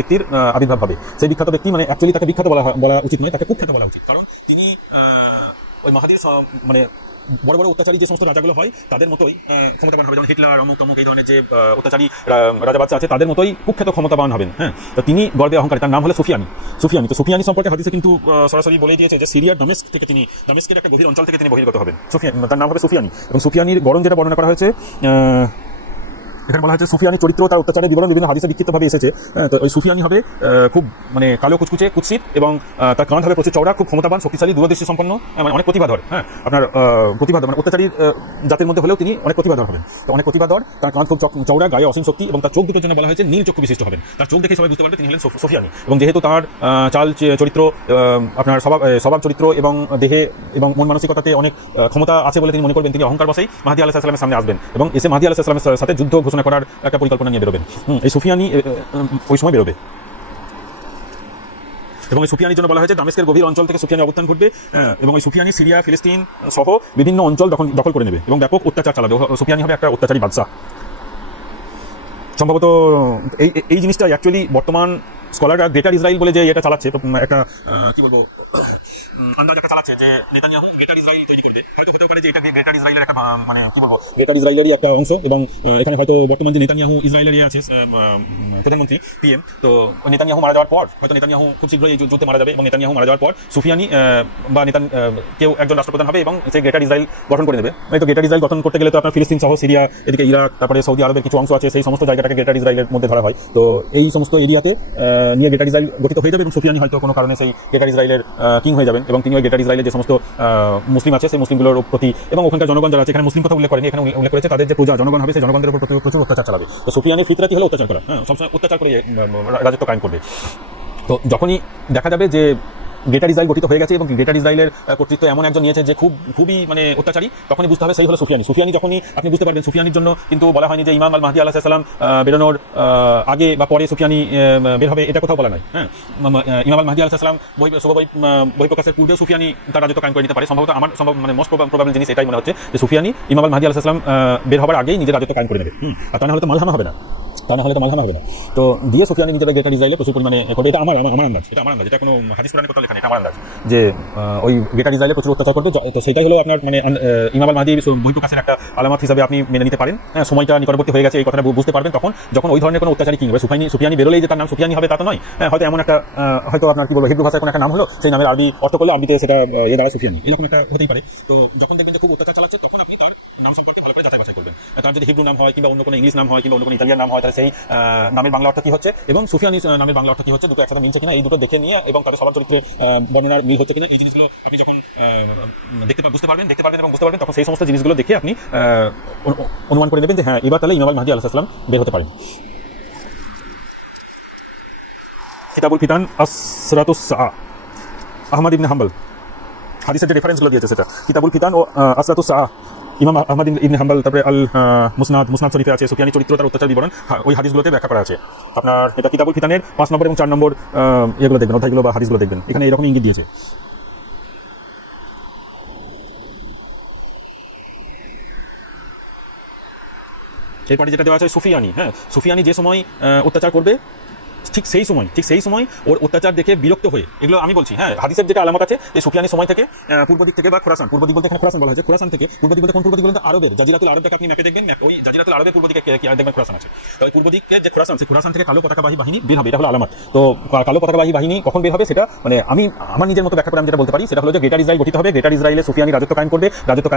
ব্যক্তির আবির্ভাব হবে। সেই বিখ্যাত ব্যক্তি মানে অ্যাকচুয়ালি তাকে বিখ্যাত বলা উচিত নয়, তাকে কুখ্যাত বলা উচিত, কারণ তিনি ওই মাহাদির মানে বড় বড় অত্যাচারী যে সমস্ত রাজাগুলো হয় তাদের মতোই ক্ষমতাবান হবে, যেমন হিটলার, অমুক তমুক এই ধরনের যে অত্যাচারী রাজা বাচ্চা আছে তাদের মতোই কুখ্যাত ক্ষমতাবান হবেন। হ্যাঁ, তো তিনি গর্বে অহংকারী, তার নাম হলো সুফিয়ানি। তো সুফিয়ানি সম্পর্কে হাদিসে কিন্তু সরাসরি বলে দিয়েছে যে সিরিয়ার দামেস্কের একটা গভীর অঞ্চল থেকে তিনি বহির্গত হবেন। তার নাম হবে সুফিয়ানি, এবং সুফিয়ানির গড়ন যেটা বর্ণনা করা হয়েছে এখানে বলা হচ্ছে সুফিয়ানি চরিত্র তার অত্যাচারের বিবরণ বিভিন্ন হাদিসে বিক্ষিপ্তভাবে এসেছে। তো ওই সুফিয়ানি হবে খুব মানে কালো কুৎসিত, এবং তার কাঁধ হবে প্রচুর চওড়া, খুব ক্ষমতাবান, শক্তিশালী, দূরদৃষ্টি সম্পন্ন, মানে অনেক প্রতিভাধর। হ্যাঁ, আপনার প্রতিভাধর মানে অত্যাচারীর জাতির মধ্যে হলেও তিনি অনেক প্রতিভাধর হবেন। তো অনেক প্রতিভাধর, তার কাঁধ খুব চওড়া, গায়ে অসীম শক্তি, এবং তার চোখ দুটোর জন্য বলা হয়েছে নীল চক্ষু বিশিষ্ট হবেন। তার চোখ দেখে সবাই বুঝতে পারবে তিনি হলেন সুফিয়ানি। এবং যেহেতু তার চাল চরিত্র, আপনার স্বভাব চরিত্র এবং দেহে এবং মন মানসিকতাতে অনেক ক্ষমতা আছে বলে তিনি মনে করবেন, তিনি অহংকার বসেই মাহদি আলাইহিস সালামের সামনে আসবেন এবং এসে মাহদি আলাইহিস সালামের সাথে যুদ্ধ ঘোষণা করার একটা পরিকল্পনা নিয়ে বেরোবেন। এই সুফিয়ানি ওই সময় বেরোবে, এবং এই সুফিয়ানির জন্য বলা হয়েছে দামেস্কের গভীর অঞ্চল থেকে সুফিয়ানি অবস্থান ঘটবে, এবং ওই সুফিয়ানি সিরিয়া, ফিলিস্তিন সহ বিভিন্ন অঞ্চল দখল করে নেবে এবং ব্যাপক অত্যাচার চালাবে। সুফিয়ানি হবে একটা অত্যাচারী বাদশা। সম্ভবত এই জিনিসটা অ্যাকচুয়ালি বর্তমান স্কলাররা গ্রেটার ইসরায়েল বলে যে এটা চালাচ্ছে, তো একটা কি বলবো আন্দাজ একটা চালাচ্ছে যে নেতানিয়াহু গ্রেটার ইসরায়েল তৈরি করবে। হয়তো হতেও পারে যে এটা গ্রেটার ইসরায়েলের একটা মানে কি বলবো গ্রেটার ইসরায়েলেরই একটা অংশ, এবং এখানে হয়তো বর্তমান যে নেতানিয়াহু ইসরায়েলের আছে প্রধানমন্ত্রী পিএম, তো নেতানিয়াহু মারা যাওয়ার পর হয়তো নেতানিয়াহু খুব শীঘ্রই এই যুদ্ধে মারা যাবে, এবং নেতানিয়াহু মারা যাওয়ার পর সুফিয়ানি বা কেউ একজন রাষ্ট্রপ্রধান হবে এবং সেই গ্রেটার ইসরায়েল গঠন করে নেবে। তো গ্রেটার ইসরায়েল গঠন করতে গেলে তো আপনার ফিলিস্তিন সহ সিরিয়া, এদিকে ইরাক, তারপরে সৌদি আরবের কিছু অংশ আছে, সেই সমস্ত জায়গাটাকে গ্রেটার ইসরায়েলের মধ্যে ধরা হয়। তো এই সমস্ত এরিয়াতে নিয়ে গ্রেটার ইসরায়েল গঠিত হয়ে যাবে, এবং সুফিয়ানি হয়তো কোনো কারণে সেই গ্রেটার ইসরায়েলের কিং হয়ে যাবেন, এবং তিনি ওই গ্রেটার ইসরায়েলের যে সমস্ত মুসলিম আছে সেই মুসলিমগুলোর প্রতি, এবং ওখানকার জনগণ যারা আছে, এখানে মুসলিম কথা উল্লেখ করেনি, এখানে উল্লেখ করেছে তাদের যে প্রজা জনগণ হবে সেই জনগণদের উপর প্রচুর অত্যাচার চালাবে। তো সুফিয়ানের ফিতরাতি হলো অত্যাচার করা, হ্যাঁ, সবসময় অত্যাচার করে রাজত্ব কায়েম করবে। তো যখনই দেখা যাবে যে গ্রেটার ইসরায়েল গঠিত হয়ে গেছে এবং গ্রেটার ইসরায়েলের কর্তৃত্ব এমন একজন নিয়েছে যে খুবই মানে অত্যাচারী, তখনই বুঝতে হবে সেই হলো সুফিয়ানি। যখনই আপনি বুঝতে পারবেন, সুফিয়ানির জন্য কিন্তু বলা হয়নি যে ইমাম আল মাহদি আলাইহিস সালাম বেরোনোর আগে বা পরে সুফিয়ানি বের হবে, এটা কোথাও বলা নাই। হ্যাঁ, ইমাম আল মাহদি আলাইহিস সালাম বই প্রকাশের পূর্বে সুফিয়ানি তার রাজত্ব কায়েম করে নিতে পারে। সম্ভবত আমার মানে মোস্ট প্রবাবল জিনিস এটাই মনে হচ্ছে যে সুফিয়ানি ইমাম আল মাহদি আলাইহিস সালাম বের হবার আগেই নিজের রাজত্ব কায়েম করে নেবে, আর তা না হলে তো মালহামা হবে না। তো দিয়ে সুফিয়ানি নিজের গ্রেটার ইসরায়েলে প্রচুর পরিমাণে করবে। এটা আমার আন্দাজ, এটা কোনো হাদিস কোরআনের কথা লেখা নেই, এটা আমার আন্দাজ যে ওই গ্রেটার ইসরায়েলে প্রচুর অত্যাচার করবে। তো সেটাই হলো আপনার মানে ইমাম আল মাহদির বই প্রকাশের একটা আলামত হিসাবে আপনি মেনে নিতে পারেন। হ্যাঁ, সময়টা নিকটবর্তী হয়ে গেছে, এই কথাটা বুঝতে পারবেন যখন ওই ধরনের কোনো অত্যাচারী কিং হবে। সুফিয়ানি বেরোলেই যে তার নাম সুফিয়ানি হবে তা তো নয়। হ্যাঁ, হয়তো এমন একটা হয়তো আপনার কি বলবো হিব্রু ভাষায় কোনো একটা নাম হলো, সেই নামের আরবি অর্থ করলে আরবিতে সেটা দ্বারা সুফিয়ানি, এরকম একটা হতেই পারে। তো যখন দেখবেন যে খুব অত্যাচার চালাচ্ছে, তখন আপনি তার নাম সম্পর্কে ভালো করে যাচাই বাছাই করবেন। তার যদি হিব্রু নাম হয় কিংবা অন্য কোনো ইংলিশ নাম হয় কিংবা অন্য কোনো ইতালিয়ান নাম হয়, তাহলে সেই নামের বাংলা অর্থ কি হচ্ছে এবং সুফিয়ানি নামের বাংলা অর্থ কি হচ্ছে, দুটো একসাথে মিলছে কিনা, এই দুটো দেখে নিয়ে এবং তাদের সবার চরিত্রের বর্ণনার মিল হচ্ছে কিনা, এই জিনিসগুলো আপনি যখন বুঝতে পারবেন এবং বুঝতে পারবেন, তখন সেই সমস্ত জিনিসগুলো দেখে আপনি অনুমান করে নেবেন যে হ্যাঁ, এবার তাহলে ইমাম আল মাহদি আলাইহিস সালাম বের হতে পারেন। কিতাবুল ফিতান আসরাতুস সাআ, আহমদ ইবনে হাম্বল হাদিসের যে রেফারেন্সগুলো দিয়েছে সেটা কিতাবুল ফিতান ও আসরাতুস সাআ, ইমাম আহমদ ইবনে হাম্বল, তারপরে আল মুসনাদ শরীফে আছে সুফিয়ানি চরিত্র তার অত্যাচার বিবরণ, ওই হাদিসগুলোতে ব্যাখ্যা করা আছে। আপনার এটা কিতাবুল ফিতানের 5 নম্বর এবং 4 নম্বর এগুলো দেখবেন, অধ্যায়গুলো বা হাদিসগুলো দেখবেন, এখানে এরকম ইঙ্গিত দিয়েছে। এরপরে যেটা দেওয়া আছে সুফিয়ানি, হ্যাঁ, সুফিয়ানি যে সময় অত্যাচার করবে ঠিক সেই সময় ওর অত্যাচার দেখে বিরক্ত হয়ে, এগুলো আমি বলছি, হ্যাঁ, হাদিসের যেটা আলামত আছে এই সুফিয়ানি সময় থেকে পূর্ব দিক থেকে বা খোরাসান, পূর্ব দিক বলতে এখানে খোরাসান বলা হয়েছে, খোরাসান থেকে পূর্ব দিক বলতে কোন পূর্ব দিক বলতে আরবের জাজিরাতুল আরবটাকে আপনি ম্যাপে দেখবেন, ওই জাজিরাতুল আরবের পূর্ব দিকে কি দেখবেন খোরাসান আছে। তো ওই পূর্ব দিকে যে খোরাসান, সেই খোরাসান থেকে কালো পতাকাবাহী বাহিনী বের হবে, এটা হলো আলামত। তো কালো পতাকাবাহী বাহিনী কখন বের হবে সেটা মানে আমি আমার নিজের মতো ব্যাখ্যা করে আমি যেটা বলতে পারি সেটা হলো যে গ্রেটার ইসরায়েল গঠিত হবে, গ্রেটার ইসরায়েলে সুফিয়ানি রাজত্ব কায়েম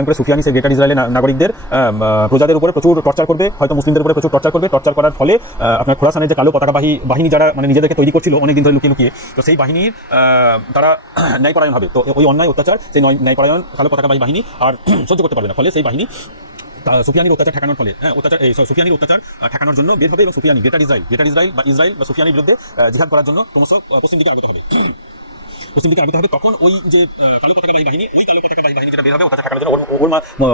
করে সুফিয়ানি সেই গ্রেটার ইসরায়েলের নাগরিকদের প্রজাদের উপরে প্রচুর টর্চার করবে, হয়তো মুসলিমদের উপরে প্রচুর টর্চার করার ফলে আপনার খোরাসানের যে কালো পতাকাবাহী বাহিনী যারা মানে নিজেদেরকে তৈরি করছিল অনেকদিন ধরে লুকিয়ে, তো সেই বাহিনীর তারা ন্যায়পরায়ণ হবে। তো ওই অন্যায় অত্যাচার সেই ন্যায়পরায়ণ কালো পতাকাবাহী বাহিনী আর সহ্য করতে পারবে না, ফলে সেই বাহিনী সুফিয়ানির অত্যাচার ঠেকানোর ফলে সুফিয়ানির অত্যাচার ঠেকানোর জন্য বের হবে এবং সুফিয়ানি গ্রেটার ইসরায়েল বা ইসরায়েল বা সুফিয়ানির বিরুদ্ধে জিহাদ করার জন্য ক্রমশ পশ্চিম দিকে আগত হবে। পশ্চিম দিকে আগাতে হবে, তখন ওই যে কালো পতাকাবাহী বাহিনী, ওই কালো পতাকাবাহী বাহিনী যেটা বের হবে অত্যাচার ঠেকানোর জন্য,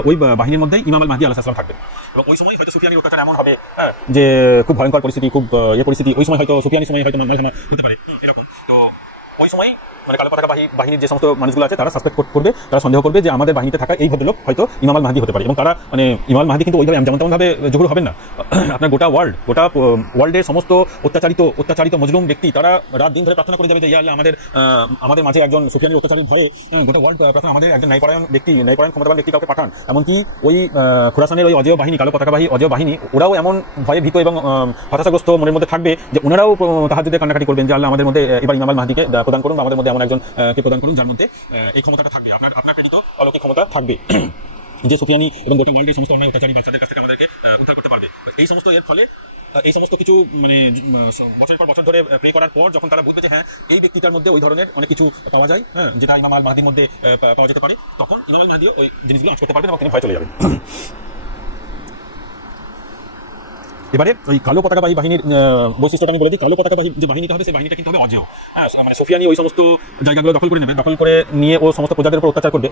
ওই বাহিনীর মধ্যেই ইমাম আল মাহদী আলাইহিস সালাম থাকবেন। এবং ওই সময় হয়তো সুফিয়ানির অত্যাচার এমন হবে যে খুব ভয়ঙ্কর পরিস্থিতি, খুব পরিস্থিতি, ওই সময় হয়তো সুফিয়ানির সময় হয়তো মাঝখানে হতে পারে এরকম। তো ওই সময় মানে কালো পতাকাবাহী বাহিনীর যে সমস্ত মানুষগুলো আছে তারা সাসপেক্ট করবে, তারা সন্দেহ করবে যে আমাদের বাহিনীতে থাকা এই ভদ্রলোক হয়তো ইমাম আল মাহদী হতে পারে। এবং তারা মানে ইমাম আল মাহদী কিন্তু ওইভাবে যেমন তেমনভাবে জহুর হবেন না। আপনার গোটা ওয়ার্ল্ডের সমস্ত অত্যাচারিত মজলুম ব্যক্তি তারা রাত দিন ধরে প্রার্থনা করে যাবে যে ইয়া আল্লাহ, আমাদের মাঝে একজন সুফিয়ানির অত্যাচারের ভয়ে গোটা ওয়ার্ল্ড প্রার্থনা, আমাদের একজন ন্যায়পরায়ণ ক্ষমতাবান ব্যক্তি কাউকে পাঠান। এমনকি ওই খোরাসানের ওই অজেয় বাহিনী, কালো পতাকাবাহী অজেয় বাহিনী, ওরাও এমন ভয়ে ভীত এবং হতাশাগ্রস্ত মনের মধ্যে থাকবে যে ওনারাও তাহাজ্জুদে কান্নাকাটি করবেন যে আল্লাহ আমাদের মধ্যে এবার ইমাম আল মাহদীকে প্রদান করুন, আমাদের মধ্যে এমন একজন কে প্রদান করুন যার মধ্যে এই ক্ষমতাটা থাকবে, আপনার প্রেরিত অলৌকিক ক্ষমতা থাকবে, যে সুফিয়ানি এবং গোটা ওয়ার্ল্ডের সমস্ত অন্যায় অত্যাচারী বাচ্চাদের কাছ থেকে আমাদেরকে উদ্ধার করতে পারবে। এই সমস্ত এর ফলে এই সমস্ত কিছু মানে বছরের পর বছর ধরে প্রে করার পর যখন তারা বুঝবে যে হ্যাঁ এই ব্যক্তিটার মধ্যে ওই ধরনের অনেক কিছু পাওয়া যায়, হ্যাঁ, যেটা ইমাম আল মাহদীর মধ্যে পাওয়া যেতে পারে, তখন ইমাম আল মাহদী ওই জিনিসগুলো আঁচ করতে পারবেন এবং তিনি ভয় চলে যাবেন। এবারে ওই কালো পতাকাবাহী বাহিনীর বৈশিষ্ট্যটা আমি বলে দিই। কালো পতাকাবাহী যে বাহিনীটা হবে সেই বাহিনীটা কিন্তু হবে অজেয়, হ্যাঁ, মানে সুফিয়ানি ওই সমস্ত জায়গাগুলো দখল করে নেবে, দখল করে নিয়ে ও সমস্ত প্রজাদের উপর অত্যাচার করবে,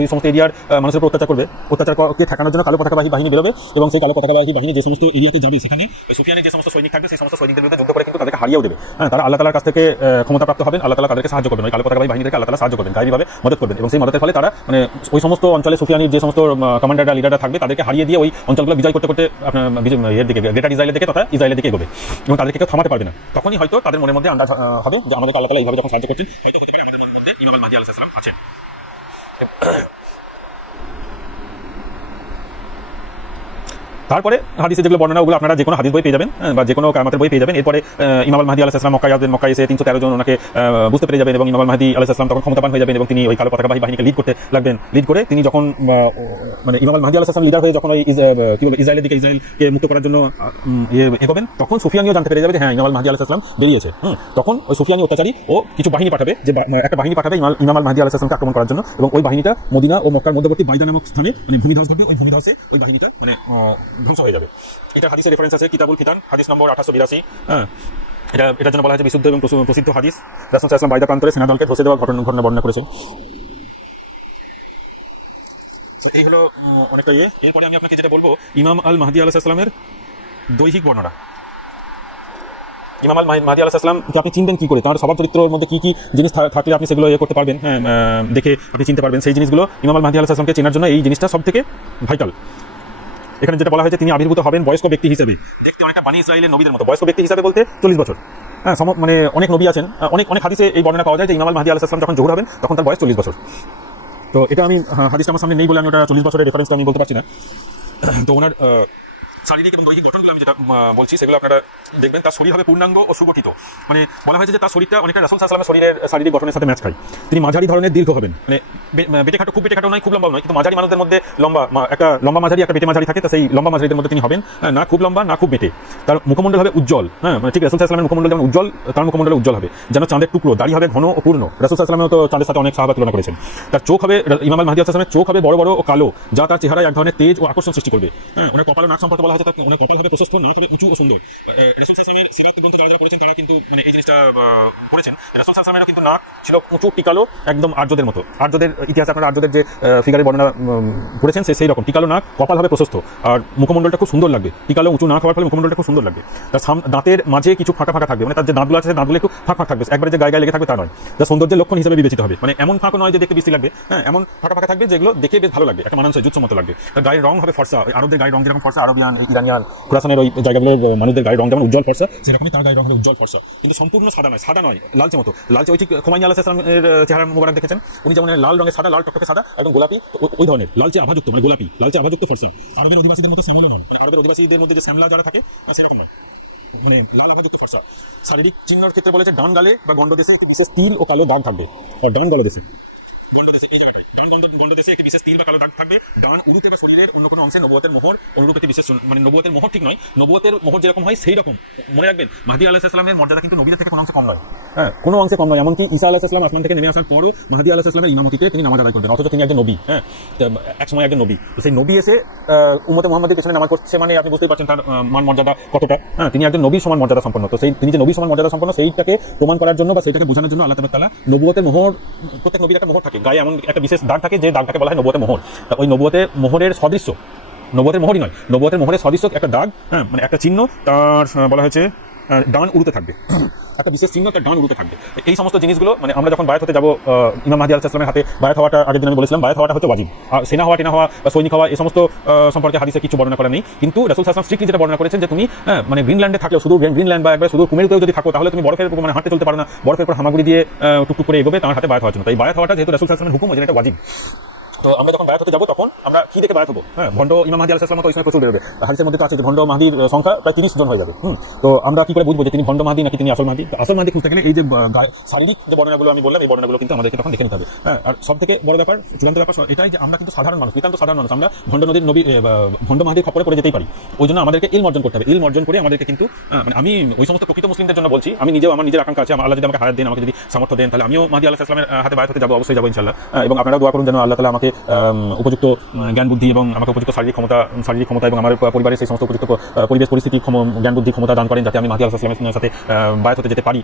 ওই সমস্ত এরিয়ার মানুষের উপর অত্যাচার করবে, অত্যাচারকে ঠেকানোর জন্য কালো পতাকাবাহী বাহিনী বেরোবে এবং সেই কালো পতাকাবাহী বাহিনী যে সমস্ত এরিয়াতে যাবে সেখানে ওই সুফিয়ানের যে সমস্ত সৈনিক থাকবে সেই সমস্ত সৈনিকদের বিরুদ্ধে যুদ্ধ করে কিন্তু তাদেরকে হারিয়েও দেবে, হ্যাঁ, তারা আল্লাহ তাআলার কাছ থেকে ক্ষমতাপ্রাপ্ত হবেন, আল্লাহ তাআলা তাদেরকে সাহায্য করবেন, ওই কালো পতাকাবাহী বাহিনীদেরকে আল্লাহ তাআলা সাহায্য করবেন, গায়েবীভাবে মদদ করবেন এবং সেই মদতের ফলে তারা মানে ওই সমস্ত অঞ্চলে সুফিয়ানির যে সমস্ত কমান্ডাররা লিডাররা থাকবে তাদেরকে হারিয়ে দিয়ে ওই অঞ্চলগুলো বিজয় করতে করতে আপনার এর দিকে গ্রেটার ইসরায়েলের দিকে তথা ইসরায়েলের দিকে এগোবে এবং তাদেরকে কেউ থামাতে পারবে না। তখনই হয়তো তাদের মনের মধ্যে আন্দাজ হবে যে আমাদের আল্লাহ তাআলা এইভাবে যখন সাহায্য করছেন, হয়তো হতে পারে আমাদের মনের মধ্যে ইমাম আল মাহদী আলাইহিস সালাম আছেন। তারপরে হাদিসে যেগুলো বর্ণনা ওগুলো আপনারা যে কোনো হাদিস বই পেয়ে যাবেন বা যে কোনো কামাতের বই পেয়ে যাবেন। এরপরে ইমাম আল মাহদী আলাইহিস সালাম মক্কায় এসে 313 জন ওনাকে বুঝতে পেরে যাবেন এবং ইমাম আল মাহদী আলাইহিস সালাম তখন ক্ষমতাবান হয়ে যাবেন এবং তিনি ওই কালো পতাকাবাহী বাহিনীকে লিড করতে লাগবেন। লিড করে তিনি যখন মানে ইমাম আল মাহদী আলাইহিস সালাম লিডার হয়ে যখন ওই কি বলে ইসরায়েলের দিকে ইসরায়েলকে মুক্ত করার জন্য এগোবেন, তখন সুফিয়ানিও জানতে পেরে যাবে যে হ্যাঁ ইমাম আল মাহদী আলাইহিস সালাম বেরিয়েছে। তখন ওই সুফিয়ানি অত্যাচারী ও কিছু বাহিনী পাঠাবে, যে একটা বাহিনী পাঠাবে ইমাম আল মাহদী আলাইহিস সালামকে আক্রমণ করার জন্য এবং ওই বাহিনীটা মদিনা ও মক্কার মধ্যবর্তী বাইদা নামক স্থানে মানে ভূমিধস ঘটবে, ওই ভূমিধসে ওই বাহিনীটা মানে ধ্বংস হয়ে যাবে। এটা হাদিসের রেফারেন্স আছে কিতাবুল ফিতান হাদিস নম্বর 1882। হ্যাঁ, এটার জন্য বলা হয়েছে বিশুদ্ধ এবং প্রসিদ্ধ হাদিস। রাসূল সাল্লাল্লাহু আলাইহি ওয়াসাল্লাম বাইদা প্রান্তরে সেনাদলকে ধসে দেওয়ার ঘটনা বর্ণনা করেছেন। এই হলো অনেকটা ইয়ে। এরপরে আমি আপনাকে যেটা বলবো ইমাম আল মাহদী আলাইহিস সালামের দৈহিক বর্ণনা। ইমাম আল মাহদী আলাইহিস সালাম আপনি চিনবেন কি করে, তার স্বভাব চরিত্রের মধ্যে কি কি জিনিস থাকলে আপনি সেগুলো করতে পারবেন, হ্যাঁ, দেখে আপনি চিনতে পারবেন। সেই জিনিসগুলো ইমাম আল মাহদী আলাইহিস সালামকে চেনার জন্য এই জিনিসটা সবথেকে ভাইটাল। এখানে যেটা বলা হয়েছে তিনি আবির্ভূত হবেন বয়স্ক ব্যক্তি হিসেবে, দেখতে অনেকটা বানি ইসরাইলের নবীদের মতো। বয়স্ক ব্যক্তি হিসাবে বলতে 40 বছর। হ্যাঁ, মানে অনেক নবী আছেন, অনেক হাদিসে এই বর্ণনা পাওয়া যায় যে ইমাম আল মাহদী আলাইহিস সালাম যখন জহুর হবেন তখন তার বয়স 40 বছর। তো এটা আমি হাদিসটা আমার সামনে নেই বলে আমি ওটা 40 বছরের রেফারেন্সটা আমি বলতে পারছি না। তো ওনার শারীরিক এবং দৈহিক গঠনগুলো আমি যেটা বলছি সেগুলো আপনারা দেখবেন। তার শরীর হবে পূর্ণাঙ্গ ও সুগঠিত, মানে বলা হয়েছে যে তার শরীরটা অনেকটা রাসূল সাল্লাল্লাহু আলাইহি ওয়াসাল্লামের শারীরিক গঠনের সাথে ম্যাচ খায়। তিনি মাঝারি ধরনের দীর্ঘ হবেন, মানে খুব বেটে খাটো নয়, খুব লম্বা নয়, কিন্তু মাঝারি মানুষদের মধ্যে একটা লম্বা মাঝারি একটা বেটে মাঝারি থাকে, তো সেই লম্বা মাঝারিদের মধ্যে তিনি হবেন, না খুব লম্বা না খুব বেটে। তার মুখমণ্ডল হবে উজ্জ্বল, হ্যাঁ, মানে ঠিক রাসূল সাল্লাল্লাহু আলাইহি ওয়াসাল্লামের মুখমণ্ডল যেমন উজ্জ্বল, তার মুখমণ্ডল উজ্জ্বল হবে যেন চাঁদের টুকরো। দাড়ি হবে ঘন ও পূর্ণ, রাসূল সাল্লাল্লাহু আলাইহি ওয়াসাল্লাম তো চাঁদের সাথে অনেক সাহাবা তুলনা করেছেন। তার চোখ হবে, ইমাম আল মাহদী আলাইহিস সালামের চোখ হবে বড় বড় ও কালো, যা তার চেহারায় এক ধরনের তেজ ও আকর্ষণ সৃষ্টি করবে। হ্যাঁ, ওনার কপাল ও নাক সম্পর্কে বলা হয়েছে তার ওনার কপাল হবে প্রশস্ত, নাক হবে উঁচু ও সুন্দর। রাসূল সাল্লাল্লাহু আলাইহি ওয়াসাল্লামের সিরাত গ্রন্থ যারা পড়েছেন তারা কিন্তু মানে এই জিনিসটা পড়েছেন। রাসূল সাল্লাল্লাহু আলাইহি ওয়াসাল্লামের কিন্তু নাক ছিল উঁচু টিকালো, একদম আর্যদের মতো। আর্যদের ইতিহাসে আপনারা আর্যদের যে ফিগারের বর্ণনা পড়েছেন সেই রকম টিকালো নাক, কপাল হবে প্রশস্ত আর মুখমণ্ডলটা খুব সুন্দর লাগবে। টিকালো উঁচু নাক হওয়ার ফলে মুখমণ্ডলটা খুব সুন্দর লাগবে। তার দাঁতের মাঝে কিছু ফাঁকা ফাঁকা থাকবে, মানে তার যে দাঁতগুলো আছে দাঁতগুলো একটু ফাঁক থাকবে, একবারে যে গায়ে লেগে থাকবে তা নয়, যা সৌন্দর্যের লক্ষণ হিসেবে বিবেচিত হবে। মানে এমন ফাঁকও নয় যে দেখতে বেশি লাগবে, হ্যাঁ, এমন ফাঁকা ফাঁকা থাকবে যেগুলো দেখে বেশ ভালো লাগবে, একটা মানানসই জুৎস মতো লাগবে। তার গায়ের রং হবে ফর্সা, আরবদের গায়ের রং যেরকম ফর্সা, আরবিয়ান ইরানিয়ান খোরাসানের ওই জায়গাগুলোর মানুষদের গায়ের রং যেমন উজ্জ্বল ফর্সা, সেরকমই তার গায়ের রং হবে উজ্জ্বল ফর্সা, কিন্তু সম্পূর্ণ সাদা নয়, লালচে মতো। লালচে ওই ঠিক খোমাইনি আলাইহিস সালামের চেহারা মোবারক দেখেছেন, উনি যেমন লাল রঙের সাদা, লাল টকটকে সাদা, একদম গোলাপি, ওই ধরনের লালচে আভাযুক্ত, মানে গোলাপি লালচে আভাযুক্ত ফর্সা। আরবের অধিবাসীদের মতো শ্যামল নয়, মানে আরবের অধিবাসীদের মধ্যে যে শ্যামলা যারা থাকে সেরকম নয়, মানে লাল আভাযুক্ত ফর্সা। শারীরিক চিহ্নের ক্ষেত্রে বলেছে ডান গালে বা গন্ডদেশে বিশেষ তিল ও কালো দাগ থাকবে, আর ডান গলদেশে এই জায়গাটায় ডান গন্ড দেশে একটি বিশেষ তিল বা কালো দাগ থাকবে, ডান উরুতে বা শরীরের অন্য কোনো অংশে নবুয়তের মোহর অনুরূপ একটি বিশেষ, মানে নবুয়তের মোহর ঠিক নয়, নবুয়তের মোহর যেরকম হয় সেই রকম। মনে রাখবেন মাহদী আলাইহিস সালামের মর্যাদা কিন্তু নবীদের থেকে কোনো অংশে কম নয়, হ্যাঁ কোনো অংশে কম নয়। এমনকি ঈসা আলাইহিস সালাম আসমান থেকে নেমে আসার পরও মাহদী আলাইহিস সালামের ইমামতিতে তিনি নামাজ আদায় করবেন, অথচ তিনি একজন নবী, হ্যাঁ এক সময় একজন নবী। তো সেই নবী এসে উম্মতে মুহাম্মাদের পেছনে নামাজ পড়ছে, মানে আপনি বুঝতেই পারছেন তার মান মর্যাদা কতটা। হ্যাঁ তিনি একজন নবীর সমান মর্যাদা সম্পন্ন। তো সেই তিনি যে নবীর সমান মর্যাদা সম্পন্ন সেইটাকে প্রমাণ করার জন্য বা সেইটাকে বোঝানোর জন্য আল্লাহ তাআলা নবুয়তের মোহর, প্রত্যেক নবীর একটা মোহর থাকে, গায়ে এমন একটা বিশেষ দাগ থাকে যে দাগটাকে বলা হয় নবুয়তের মোহর। ওই নবুয়তের মোহরের সদৃশ্য, নবুয়তের মোহরই নয়, নবুয়তের মোহরের সদৃশ্য একটা দাগ, হ্যাঁ মানে একটা চিহ্ন তার বলা হয়েছে ডান উরুতে থাকবে, একটা বিশেষ চিহ্ন তার ডান উরুতে থাকবে। এই সমস্ত জিনিসগুলো মানে আমরা যখন বায়াত হতে যাবো, ইমাম মাহদী আলাইহিস সালামের হাতে বায়াত হওয়াটা আগের দিন আমি বলেছিলাম, বায়াত হওয়াটা হচ্ছে ওয়াজিব। আর সেনা হওয়া, টেনা হওয়া বা সৈনিক হওয়া এই সমস্ত সম্পর্কে হাদিসে কিছু বর্ণনা করা নেই। কিন্তু রাসূল সাল্লাল্লাহু আলাইহি ওয়াসাল্লাম স্ট্রিক্টলি যেটা বর্ণনা করেছেন যে তুমি মানে গ্রিনল্যান্ডে থাকলেও, শুধু গ্রিনল্যান্ড বা একবার শুধু কুমেরুতেও যদি থাকো তাহলে তুমি বরফের মানে হাঁটতে চলতে পারো না, বরফের উপর হামাগুড়ি দিয়ে টুকটুক করে এগোবে তার হাতে বায়াত হওয়ার জন্য। তাই বায়াত হওয়াটা যেহেতু রাসূল সাল্লাল্লাহু আলাইহি ওয়াসাল্লামের হুকুম, ওই জন্য এটা ওয়াজিব। তো আমরা যখন বায়াত হতে যাবো তখন আমরা কি দেখে বায়াত হবো? হ্যাঁ ভণ্ড ইমাম মাহদী আলাইহিস সালাম তো ওই সময় প্রচুর বেরোবে। হাদিসের মধ্যে তো আছে যে ভণ্ড মাহদীর সংখ্যা প্রায় 30 জন হয়ে যাবে। তো আমরা কি করে বুঝবো যে তিনি ভণ্ড মাহদী নাকি তিনি আসল মাহদী? আসল মাহদী খুঁজতে গেলে এই যে শারীরিক যে বর্ণনাগুলো আমি বললাম, এই বর্ণনাগুলো কিন্তু আমাদেরকে তখন দেখে নিতে হবে। হ্যাঁ আর সব থেকে বড় ব্যাপার, চূড়ান্ত ব্যাপার এটাই যে আমরা কিন্তু সাধারণ মানুষ, নিতান্ত সাধারণ মানুষ, আমরা ভণ্ড নদীর নবী ভণ্ড মাহদীর খপ্পরে পড়ে যেতেই পারি। ওই জন্য আমাদেরকে ইলম অর্জন করতে হবে। ইলম অর্জন করে আমাদেরকে কিন্তু মানে আমি ওই সমস্ত প্রকৃত মুসলিমদের জন্য বলছি, আমি নিজেও আমার নিজের আকাঙ্ক্ষা আছে, আল্লাহ যদি আমাকে হায়াত দেন, আমাকে যদি সামর্থ্য দেন, তাহলে আমিও মাহদী আলাইহিস সালামের হাতে বায়াত হতে যাবো, অবশ্যই যাবো ইনশাআল্লাহ। এবং আপনারা দোয়া করুন যেন আল্লাহ তাআলা আমাকে উপযুক্ত জ্ঞান বুদ্ধি এবং আমাকে উপযুক্ত শারীরিক ক্ষমতা এবং আমার পরিবারের সেই সমস্ত উপযুক্ত পরিবেশ পরিস্থিতি জ্ঞান বুদ্ধি ক্ষমতা দান করেন, যাতে আমি মাহদী আলাইহিস সালামের সাথে বায়াত হতে যেতে পারি।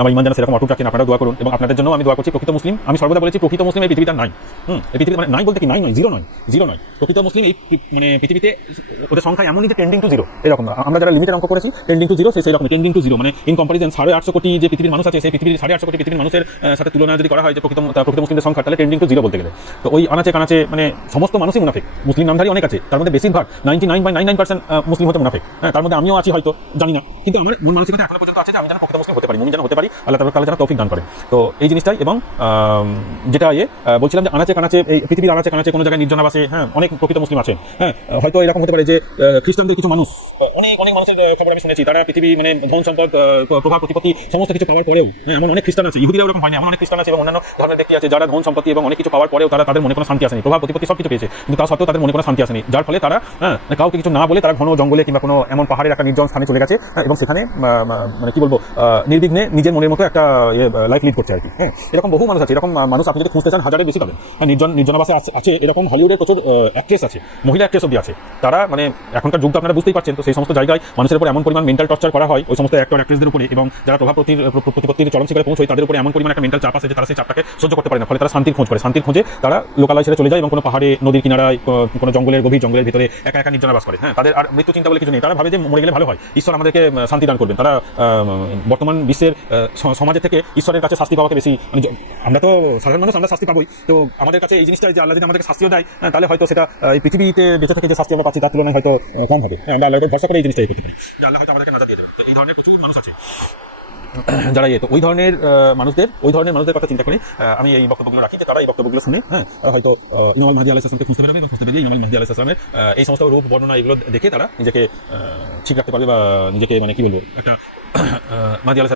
আমার ঈমান যেন সেরকম অটুট রাখেন, আপনারা দোয়া করুন। এবং আপনাদের জন্য আমি দোয়া করছি। প্রকৃত মুসলিম, আমি সর্বদা বলেছি প্রকৃত মুসলিম এই পৃথিবীতে নাই। এই পৃথিবী মানে নাই বলতে কি নাই নয়, জিরো নয়। প্রকৃত মুসলিম এই মানে পৃথিবীতে ওদের সংখ্যা এমনই যে টেন্ডিং টু জিরো, এরকম। আমরা যারা লিমিটের অঙ্ক করেছি টেন্ডিং টু জিরো, সেই রকম টেন্ডিং টু জিরো, মানে ইন কম্পারিজন 850 কোটি যে পৃথিবীর মানুষ আছে, সেই পৃথিবীর 850 কোটি পৃথিবীর মানুষের সাথে তুলনা যদি করা হয় যে প্রকৃত মুসলিমদের সংখ্যা, তাহলে টেন্ডিং টু জিরো বলতে গেলে। তো ওই আনাচে কানাচে মানে সমস্ত মানুষই মুনাফিক। মুসলিম নামধারী অনেক আছে, তার মধ্যে বেশিরভাগ 99.99% মুসলিম হতে মুনাফিক। হ্যাঁ তার মধ্যে আমিও আছি, হয়তো জানি না, কিন্তু আমার মন মানসিকতা এখনো পর্যন্ত আছে যে আমি যেন প্রকৃত মুসলিম হতে পারি, মুমিন যেন হতে পারি, আল্লাহ তাআলা যেন তৌফিক দান করে। তো এই জিনিসটাই। এবং যেটা বলছিলাম যে আনাচে কানাচে এই পৃথিবীর আনাচে কানাচে কোনো জায়গায় নির্জনাবাসে হ্যাঁ অনেক প্রকৃত মুসলিম আছেন। হ্যাঁ হয়তো এরকম হতে পারে যে খ্রিস্টানদের কিছু মানুষ, অনেক মানুষের খবর আমি শুনেছি, তারা পৃথিবী মানে ধন সম্পদ প্রভাব প্রতিপত্তি সমস্ত কিছু পাওয়ার পরেও, হ্যাঁ এমন অনেক খ্রিস্টান আছে, ইহুদিরা ওরকম হয় না, এমন অনেক খ্রিস্টান আছে এবং অন্যান্য ধর্মের ব্যক্তি আছে যারা ধন সম্পত্তি এবং অনেক কিছু পাওয়ার পরেও তাদের মনে কোনো শান্তি আসেনি, প্রভাব প্রতিপত্তি সব কিছু পেয়েছে, কিন্তু তা সত্ত্বেও তাদের মনে কোনো শান্তি আসেনি, যার ফলে তারা কাউকে কিছু না বলে তারা ঘন জঙ্গলে কিংবা কোনো এমন পাহাড়ের একটা নির্জন স্থানে চলে গেছে এবং সেখানে মানে কি বলবো নির্বিঘ্নে নিজের মনের মতো একটা লাইফ লিড করছে আর কি। হ্যাঁ এরকম বহু মানুষ আছে। এরকম মানুষ আপনি যদি খুঁজতে চান হাজারের বেশি পাবেন। নির্জনাবাসে আছে এরকম হলিউডের প্রচুর অ্যাক্ট্রেস আছে, মহিলা অ্যাক্ট্রেস অব্দি আছে। তারা মানে এখনকার যুগ তো আপনারা বুঝতেই পারছেন। তো সেই সমস্ত জায়গায় মানুষের উপর এমন পরিমাণ মেন্টাল টর্চার করা হয় ওই সমস্ত অ্যাক্টর অ্যাক্ট্রেসদের উপরে, এবং যারা প্রভাব প্রতিপত্তির চরম শিখরে পৌঁছয় তাদের উপরে এমন পরিমাণ একটা মেন্টাল চাপ আছে যে তারা সেই চাপটাকে সহ্য করতে পারে না। ফলে তারা শান্তির খোঁজে তারা লোকালয় ছেড়ে চলে যায় এবং কোনো পাহাড়ে, নদীর কিনারায়, কোনো গভীর জঙ্গলের ভিতরে একা একা নির্জনাবাস করে। হ্যাঁ তাদের আর মৃত্যু চিন্তা বলে কিছু নেই। তারা ভাবে যে মরে গেলে ভালো হয়, ঈশ্বর আমাদেরকে শান্তি দান করবেন। তারা বর্তমান বিশ্বের সমাজের থেকে ঈশ্বরের কাছে শাস্তি পাওয়াকে বেশি, আমরা তো সাধারণ মানুষ, আমরা শাস্তি পাবোই। তো আমাদের কাছে এই জিনিসটা যে আল্লাহ যদি আমাদেরকে শাস্তিও দেয় তাহলে হয়তো সেটা এই পৃথিবীতে বেঁচে থেকে যে শাস্তি আমরা পাচ্ছি তার তুলনায় হয়তো কম হবে। আমরা আল্লাহর উপর ভরসা করে এই জিনিসটাই করতে পারি যে আল্লাহ হয়তো আমাদেরকে নাজাত দিয়ে দেবেন। তো এই ধরনের প্রচুর মানুষ আছে যারা তো ওই ধরনের মানুষদের কথা চিন্তা করে আমি এই বক্তব্যগুলো রাখি, যে তারা এই বক্তব্যগুলো শুনে হ্যাঁ হয়তো ইমাম মাহদী আলাইহিস সালামকে খুঁজতে পারবে এবং খুঁজতে পেরে ইমাম মাহদী আলাইহিস সালামের এই সমস্ত রূপ বর্ণনা এগুলো দেখে তারা নিজেকে ঠিক রাখতে পারবে বা নিজেকে মানে কি বলবো একটা মাহদী আলাইহিস